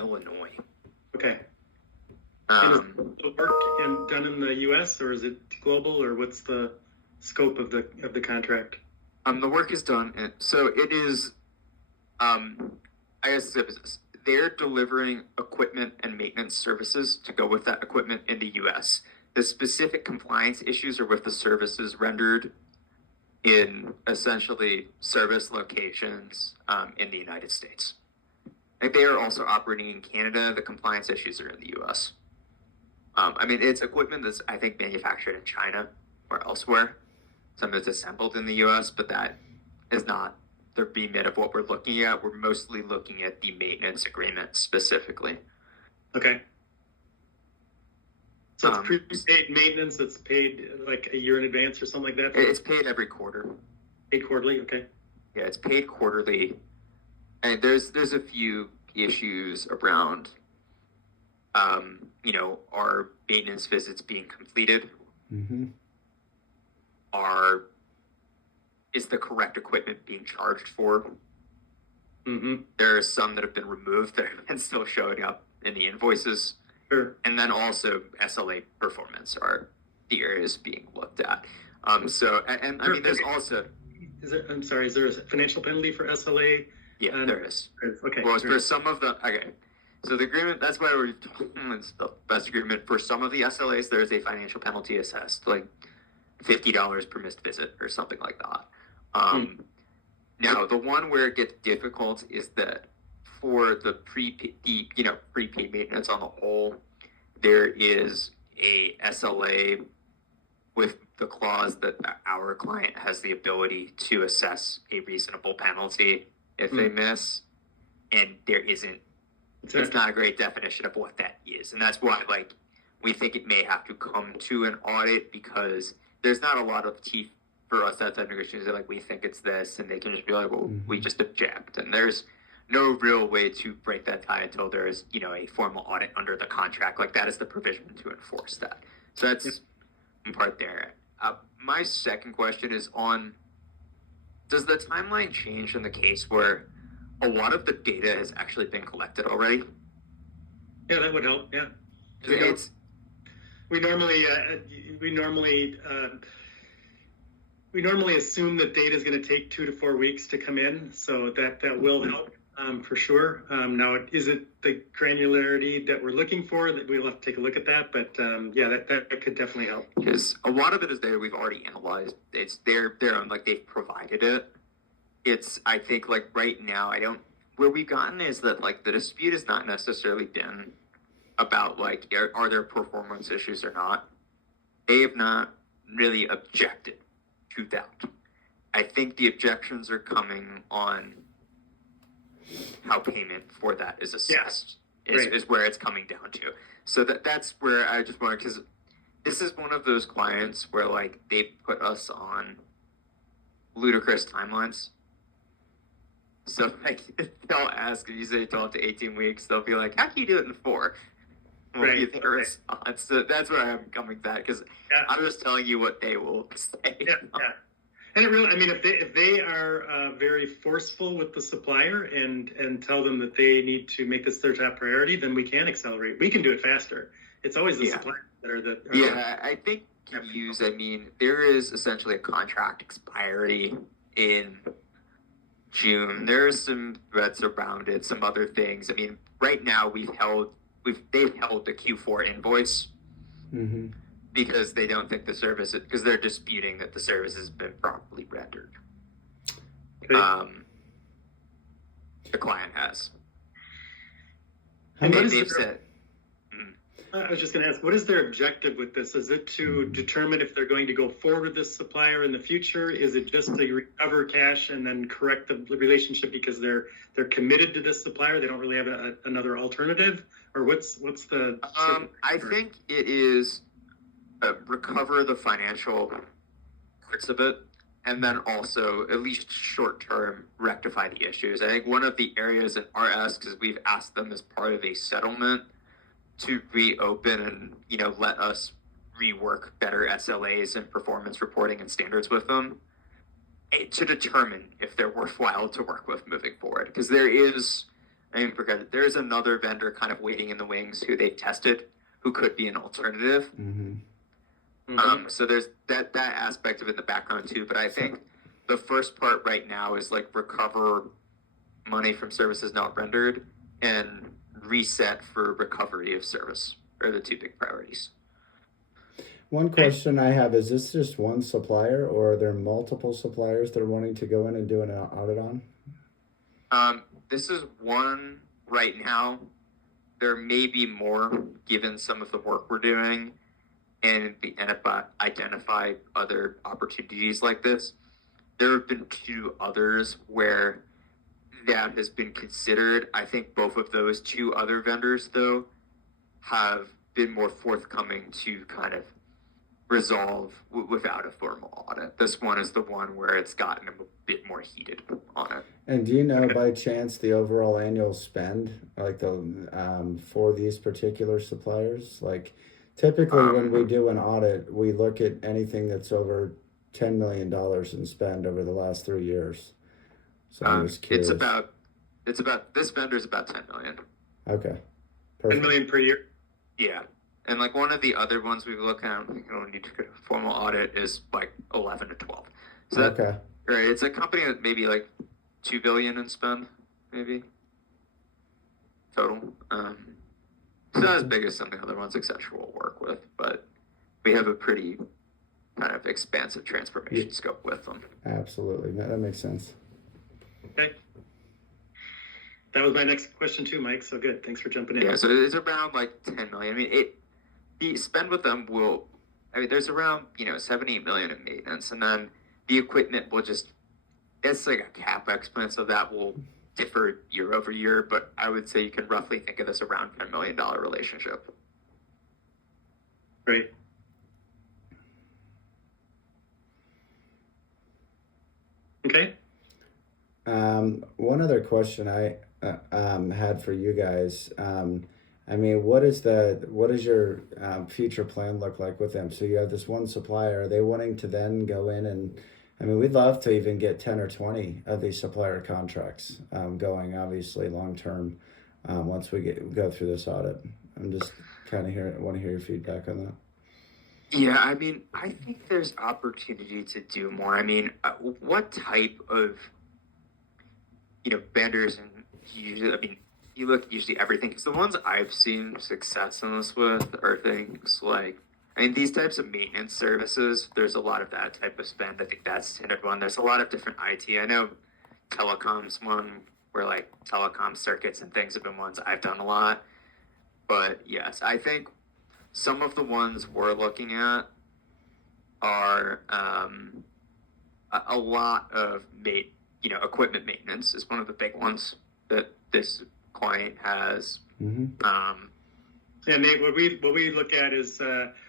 Illinois. Okay. And is Um, the work done in the U.S. or is it global, or what's the scope of the contract? the work is done, so it is. I guess they're delivering equipment and maintenance services to go with that equipment in the U.S. The specific compliance issues are with the services rendered in essentially service locations in the United States. Like they are also operating in Canada. The compliance issues are in the U.S. I mean, it's equipment that's I think manufactured in China or elsewhere. Some of it's assembled in the U.S., but that is not the remit of what we're looking at. We're mostly looking at the maintenance agreement specifically. Okay. So it's Um, prepaid maintenance that's paid like a year in advance or something like that? it's paid every quarter. Paid quarterly? Okay. Yeah, it's paid quarterly, and there's a few issues around, our maintenance visits being completed. Mm-hmm. Are is the correct equipment being charged for? Mm-hmm. There are some that have been removed that have been still showing up in the invoices. Sure. And then also SLA performance are the areas being looked at. So, and I mean, there's also, I'm sorry, is there a financial penalty for SLA? yeah, there is. Okay. Well, for some of the, okay. So the agreement, that's why it's the best agreement. For some of the SLAs, there is a financial penalty assessed, like $50 per missed visit or something like that. Now, the one where it gets difficult is that for the prepaid maintenance on the whole, there is a SLA with the clause that our client has the ability to assess a reasonable penalty if they miss, and there isn't. It's not a great definition of what that is, and that's why we think it may have to come to an audit because there's not a lot of teeth for us outside negotiations. We think it's this, and they can just be like, well, we just object, and there's no real way to break that tie until there is a formal audit under the contract. That is the provision to enforce that. So that's part there. My second question is on: does the timeline change in the case where a lot of the data has actually been collected already? Yeah, that would help. Yeah. We normally assume that data is going to take 2 to 4 weeks to come in, so that will help for sure. Now, is it the granularity that we're looking for? That we'll have to take a look at that, but yeah, that could definitely help. Because a lot of it is there. We've already analyzed. It's their own. They've provided it. It's I think right now where we've gotten is that the dispute has not necessarily been about are there performance issues or not. They have not really objected to that. I think the objections are coming on how payment for that is assessed. Is where it's coming down to. So that's where I just want, because this is one of those clients where they put us on ludicrous timelines. So they'll ask, if you say 12 to 18 weeks, they'll be like, how can you do it in 4? Will be their response. So that's where I'm coming to that, because I'm just telling you what they will say. Yeah. And it really, I mean, if they are very forceful with the supplier and tell them that they need to make this their top priority, then we can accelerate. We can do it faster. It's always the supplier that are the. I think there is essentially a contract expiry in June. There's some threats around it, some other things. I mean, right now they've held the Q4 invoice because they don't think because they're disputing that the service has been properly rendered. Okay. The client has. They've said. I was just going to ask, what is their objective with this? Is it to determine if they're going to go forward with this supplier in the future? Is it just to recover cash and then correct the relationship because they're committed to this supplier? They don't really have another alternative, or what's the? I think it is recover the financial parts of it, and then also at least short term rectify the issues. I think one of the areas in our asks is we've asked them as part of a settlement to reopen and let us rework better SLAs and performance reporting and standards with them to determine if they're worthwhile to work with moving forward. Because there is I mean, because there's another vendor kind of waiting in the wings who they've tested, who could be an alternative. So there's that aspect of it in the background too. But I think the first part right now is like recover money from services not rendered and reset for recovery of service are the two big priorities. One question I have is this just one supplier, or are there multiple suppliers they're wanting to go in and do an audit on? This is one right now. There may be more given some of the work we're doing and identify other opportunities like this. There have been two others where that has been considered. I think both of those two other vendors, though, have been more forthcoming to kind of resolve without a formal audit. This one is the one where it's gotten a bit more heated on it. And do you know by chance the overall annual spend, like the for these particular suppliers? Like typically when we do an audit, we look at anything that's over $10 million in spend over the last 3 years. So I'm just curious. It's about this vendor's about 10 million. Okay. Perfect. 10 million per year. Yeah. And like one of the other ones we've looked at, we don't need to get a formal audit, is like 11 to 12. So that, okay. Right. It's a company that maybe like 2 billion in spend, maybe total. It's not as big as some of the other ones, etc. We'll work with, but we have a pretty kind of expansive transformation scope with them. Absolutely. That makes sense. Okay. That was my next question too, Mike. So good. Thanks for jumping in. Yeah, so it's around like 10 million. I mean, the spend with them there's around, 7-8 million in maintenance, and then the equipment will it's like a CapEx plan, so that will differ year over year, but I would say you can roughly think of this around $10 million relationship. Great. Okay. One other question I had for you guys. I mean, what is your future plan look like with them? So you have this one supplier. Are they wanting to then go in and, I mean, we'd love to even get 10 or 20 of these supplier contracts going, obviously long term, once we go through this audit. I'm just kind of want to hear your feedback on that. Yeah, I mean, I think there's opportunity to do more. I mean, what type of, vendors, and usually, I mean, you look usually everything, because the ones I've seen success in this with are things like, I mean, these types of maintenance services, there's a lot of that type of spend. I think that's standard one. There's a lot of different IT. I know telecom's one where like telecom circuits and things have been ones I've done a lot. But yes, I think some of the ones we're looking at are a lot of equipment maintenance is one of the big ones that this client has. Yeah, Nate, what we look at is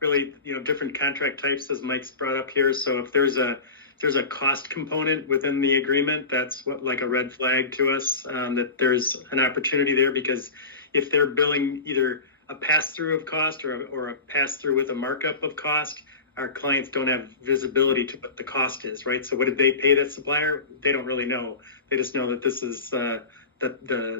really different contract types, as Mike's brought up here. So if there's a cost component within the agreement, that's like a red flag to us, that there's an opportunity there, because if they're billing either a pass-through of cost or a pass-through with a markup of cost, our clients don't have visibility to what the cost is, right? So what did they pay that supplier? They don't really know. They just know that this is the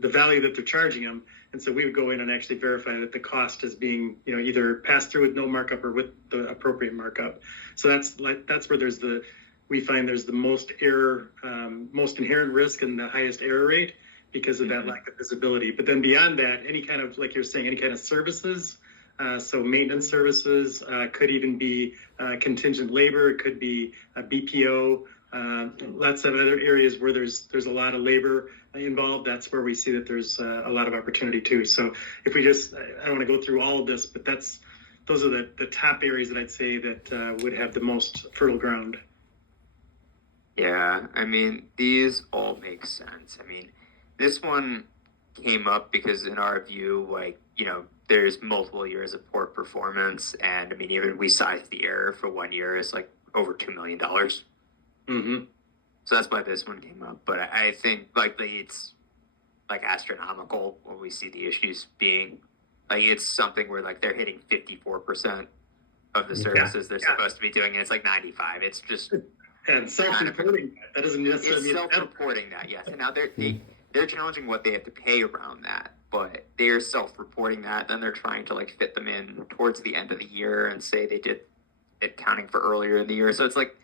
value that they're charging them. And so we would go in and actually verify that the cost is being, either passed through with no markup or with the appropriate markup. So that's where we find there's the most error, most inherent risk and the highest error rate, because of that lack of visibility. But then beyond that, any kind of, like you're saying, any kind of services, so maintenance services, could even be contingent labor, it could be a BPO, lots of other areas where there's a lot of labor involved. That's where we see that there's a lot of opportunity too. So if we I don't want to go through all of this, but those are the top areas that I'd say that would have the most fertile ground. Yeah, I mean, these all make sense. I mean, this one came up because in our view, like, there's multiple years of poor performance, and I mean, even we sized the error for 1 year is like over $2 million. So that's why this one came up. But I think it's like astronomical when we see the issues being like, it's something where like they're hitting 54% of the services they're supposed to be doing, and it's like 95. It's just and self-reporting that doesn't necessarily mean self-reporting that. Yes, and now they're challenging what they have to pay around that, but they're self-reporting that. Then they're trying to like fit them in towards the end of the year and say they did it counting for earlier in the year. So it's like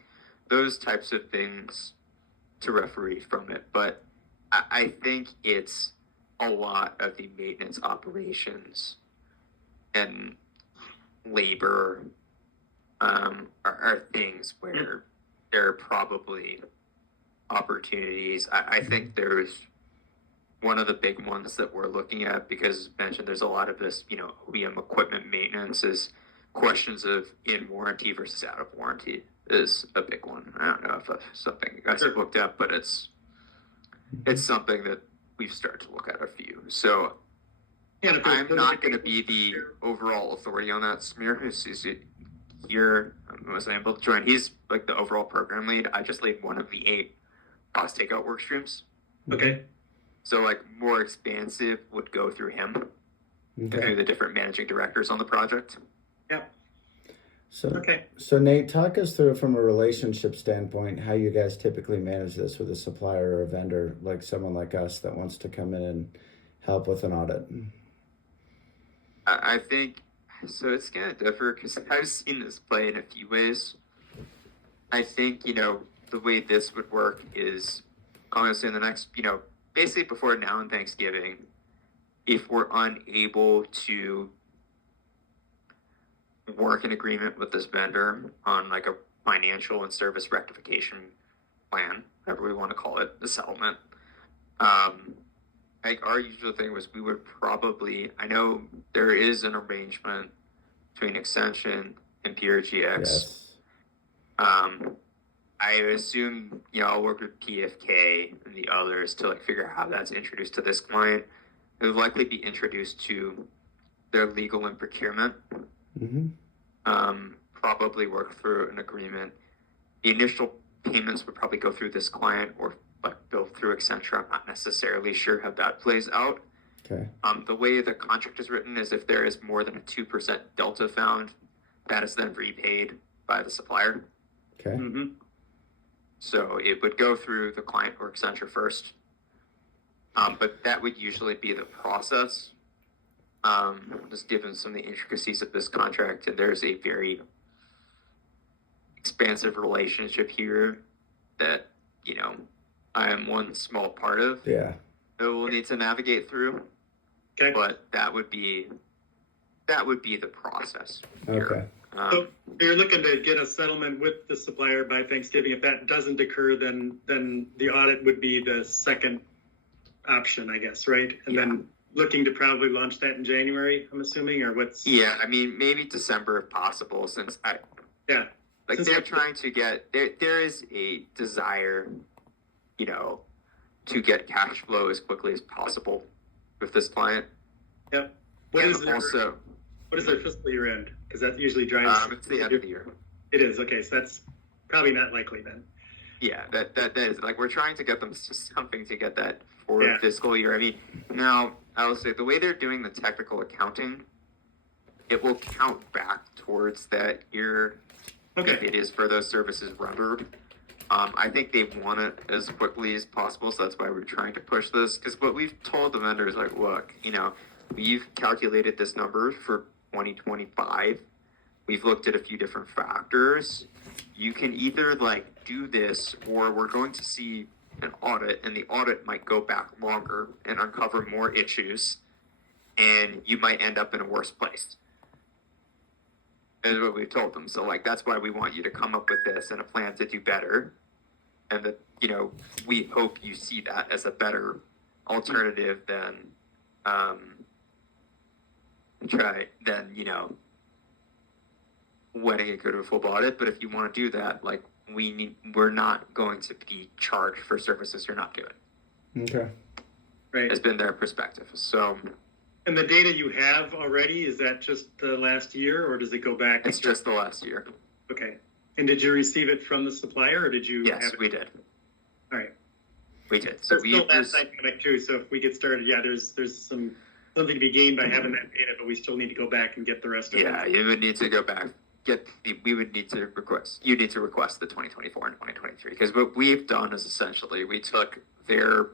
those types of things to referee from it. But I think it's a lot of the maintenance operations and labor are things where there are probably opportunities. I think there's one of the big ones that we're looking at, because mentioned there's a lot of this, OEM equipment maintenance, is questions of in warranty versus out of warranty is a big one. I don't know if that's something you guys have looked at, but it's something that we've started to look at a few. So I'm not going to be the overall authority on that. Samir, who's here, was able to join. He's like the overall program lead. I just lead one of the 8 cost takeout work streams. Okay. So like more expansive would go through him and through the different managing directors on the project. Yep. So Nate, talk us through from a relationship standpoint how you guys typically manage this with a supplier or a vendor, like someone like us that wants to come in and help with an audit. I think so. It's gonna differ because I've seen this play in a few ways. I think the way this would work is honestly in the next basically before now and Thanksgiving, if we're unable to work in agreement with this vendor on like a financial and service rectification plan, whatever we want to call it, the settlement. Like our usual thing was we would probably, I know there is an arrangement between Extension and PRGX. Yes. I assume, I'll work with PFK and the others to like figure out how that's introduced to this client. It would likely be introduced to their legal and procurement. Probably work through an agreement. The initial payments would probably go through this client or like bill through Accenture. I'm not necessarily sure how that plays out. Okay. The way the contract is written is if there is more than a 2% delta found, that is then repaid by the supplier. Okay. So it would go through the client or Accenture first. But that would usually be the process. Just given some of the intricacies of this contract, and there's a very expansive relationship here that, I am one small part of. Yeah. That we'll need to navigate through. Okay. But that would be the process here. Okay. So you're looking to get a settlement with the supplier by Thanksgiving. If that doesn't occur, then the audit would be the second option, I guess, right? And then looking to probably launch that in January, I'm assuming, or what's? Yeah, I mean maybe December if possible, since they're trying to get there is a desire, to get cash flow as quickly as possible with this client. Yep. What is their fiscal year end? Because that usually drives. It's the end of the year. It is, okay, so that's probably not likely then. Yeah, that is like we're trying to get them something to get that for fiscal year. I mean, now I will say the way they're doing the technical accounting, it will count back towards that year. Okay. If it is for those services rendered. I think they want it as quickly as possible, so that's why we're trying to push this. Because what we've told the vendors, like, look, we've calculated this number for 2025. We've looked at a few different factors. You can either do this, or we're going to see an audit, and the audit might go back longer and uncover more issues, and you might end up in a worse place. Is what we've told them. So that's why we want you to come up with this and a plan to do better. And that, we hope you see that as a better alternative than letting it go to a full audit. But if you want to do that, we're not going to be charged for services you're not doing. Okay. Right. Has been their perspective. So. And the data you have already, is that just the last year, or does it go back? It's just the last year. Okay. And did you receive it from the supplier, or did you? Yes, we did. All right. We did. So still that dynamic too. So if we get started, there's something to be gained by having that data, but we still need to go back and get the rest of it. Yeah, you would need to go back. You need to request the 2024 and 2023, because what we've done is essentially we took their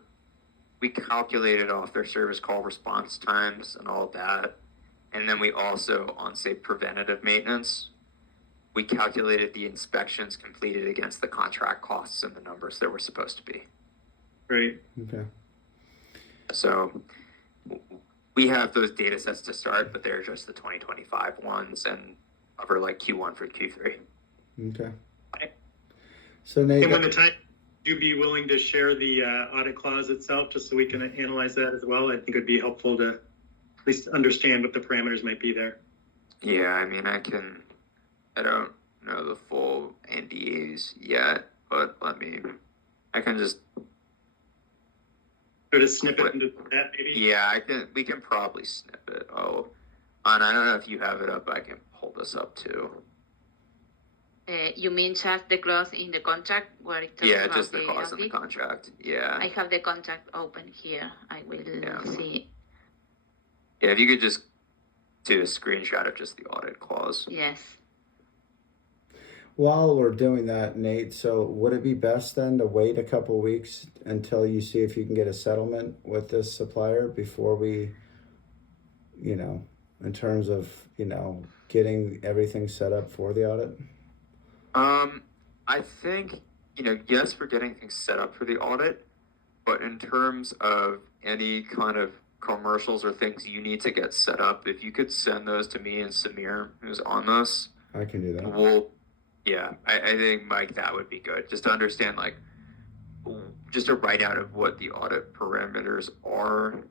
we calculated off their service call response times and all of that. And then we also, on say preventative maintenance, we calculated the inspections completed against the contract costs and the numbers that were supposed to be. Right. Okay. So we have those data sets to start, but they're just the 2025 ones and cover like Q1 for Q3. Okay. So Nate, And when the time, would you be willing to share the audit clause itself, just so we can analyze that as well? I think it'd be helpful to at least understand what the parameters might be there. Yeah, I mean, I don't know the full NDAs yet, but I can just, Or to snip it into that, maybe? yeah, we can probably snip it. Oh, and I don't know if you have it up, I can pull this up too. You mean just the clause in the contract where it talks Yeah, about just the clause in the audit? contract. Yeah. I have the contract open here. I will Yeah. see. Yeah, if you could just do a screenshot of just the audit clause. Yes. while we're doing that, Nate, so would it be best then to wait a couple weeks until you see if you can get a settlement with this supplier before we, in terms of, getting everything set up for the audit? I think, yes, we're getting things set up for the audit, but in terms of any kind of commercials or things you need to get set up, if you could send those to me and Samir, who's on this, I can do that. I think, Mike, that would be good. Just to understand, like, just a write out of what the audit parameters are,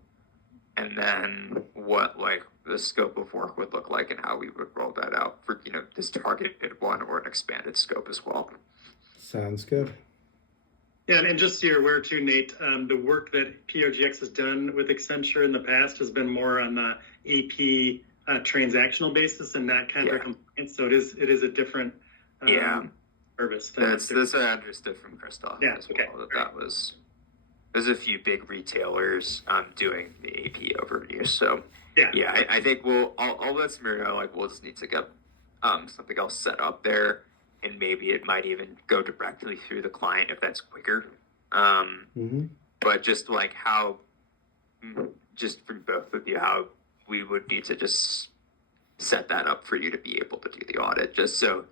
and then what, like, the scope of work would look like and how we would roll that out for, this targeted one or an expanded scope as well. Sounds good. Yeah, and just so you're aware too, Nate, the work that PRGX has done with Accenture in the past has been more on the AP transactional basis and not contract compliance. So it is a different service. This I understood from Christoph as well, okay, that was, there's a few big retailers doing the AP overview. So I think I'll let Samir know, like, we'll just need to get something else set up there, and maybe it might even go directly through the client if that's quicker. But just like just from both of you, how we would need to just set that up for you to be able to do the audit, just so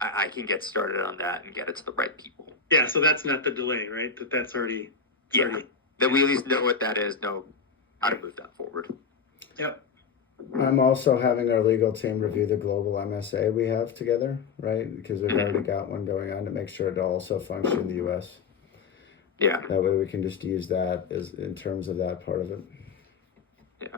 I can get started on that and get it to the right people. Yeah, so that's not the delay, right? That's already. That we at least know what that is, know how to move that forward. Yep. I'm also having our legal team review the global MSA we have together, right? Because we've already got one going on to make sure it also functions in the U.S. Yeah. That way we can just use that as in terms of that part of it. Yeah.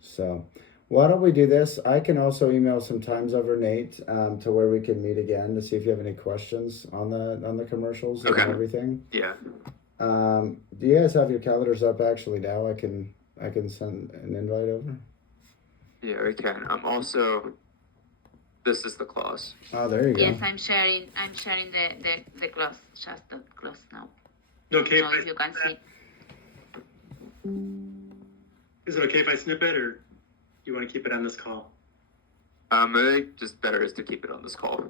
So why don't we do this? I can also email some times over, Nate, to where we can meet again to see if you have any questions on the commercials and everything. Yeah. Do you guys have your calendars up actually now? I can send an invite over. Yeah, we can. Also, this is the clause. Oh, there you go. Yes, I'm sharing the clause, just the clause now. Okay. So if you can see. Is it okay if I snip it, or do you want to keep it on this call? I think just better is to keep it on this call.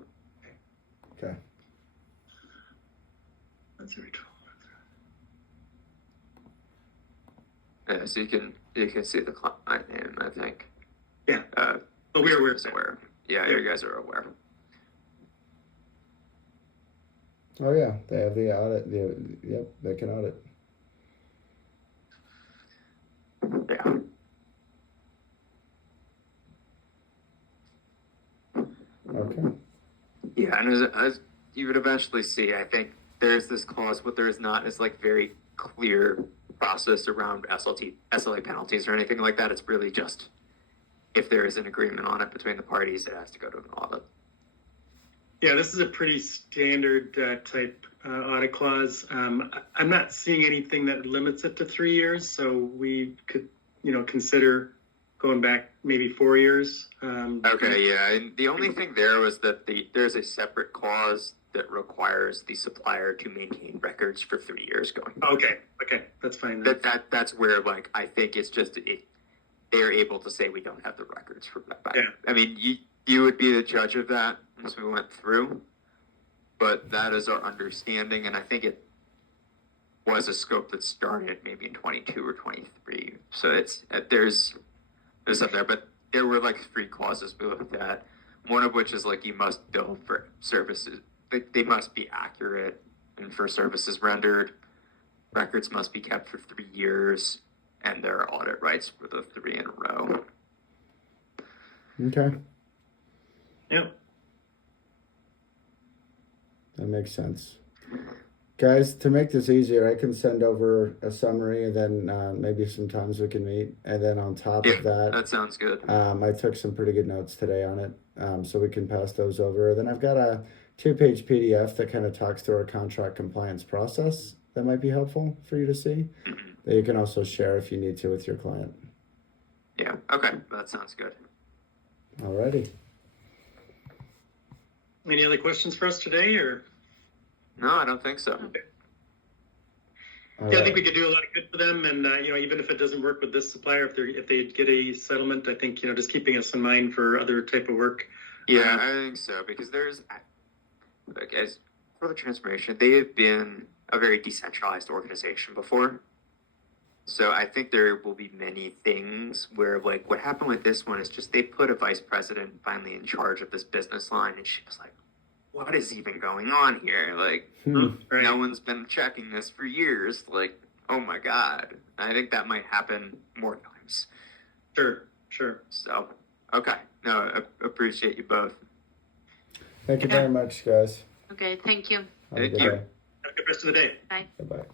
Okay. That's very true. Yeah, so you can see the client name, I think. Yeah. But we're aware. Aware. Yeah, you guys are aware. Oh yeah, they have the audit. Yep, they can audit. Yeah. Okay. Yeah, and as you would eventually see, I think there's this clause. What there is not is like very clear process around SLA penalties or anything like that. It's really just if there is an agreement on it between the parties, it has to go to an audit. Yeah, this is a pretty standard type audit clause. I'm not seeing anything that limits it to 3 years, so we could, consider going back maybe 4 years. Okay, yeah, and the only thing there was that there's a separate clause that requires the supplier to maintain records for 3 years going forward. Okay, that's fine then. That's where, like, I think it's just they're able to say we don't have the records for that back. Yeah. I mean, you would be the judge of that as we went through, but that is our understanding, and I think it was a scope that started maybe in 22 or 23. So it's there's up there, but there were like 3 clauses we looked at. One of which is like you must bill for services. They must be accurate, and for services rendered, records must be kept for 3 years, and there are audit rights for the 3 in a row. Okay, Yeah. that makes sense. Guys, to make this easier, I can send over a summary, and then maybe sometimes we can meet. And then on top Yeah, of that, that sounds good. I took some pretty good notes today on it, so we can pass those over. Then I've got a 2-page PDF that kind of talks through our contract compliance process that might be helpful for you to see. Mhm. That you can also share if you need to with your client. Yeah, okay, that sounds good. Alrighty. Any other questions for us today, or? No, I don't think so. All Yeah, I right. think we could do a lot of good for them, and even if it doesn't work with this supplier, if they get a settlement, I think just keeping us in mind for other type of work. Yeah, I think so, because there's, like, as for the transformation, they have been a very decentralized organization before. So I think there will be many things where, like, what happened with this one is just they put a vice president finally in charge of this business line, and she was like, what is even going on here? Like, Right. no one's been checking this for years. Like, oh my God. I think that might happen more times. Sure. So, okay. No, I appreciate you both. Thank you very much, guys. Okay, thank you. Have a Thank good you. day. Have a good rest of the day. Bye-bye.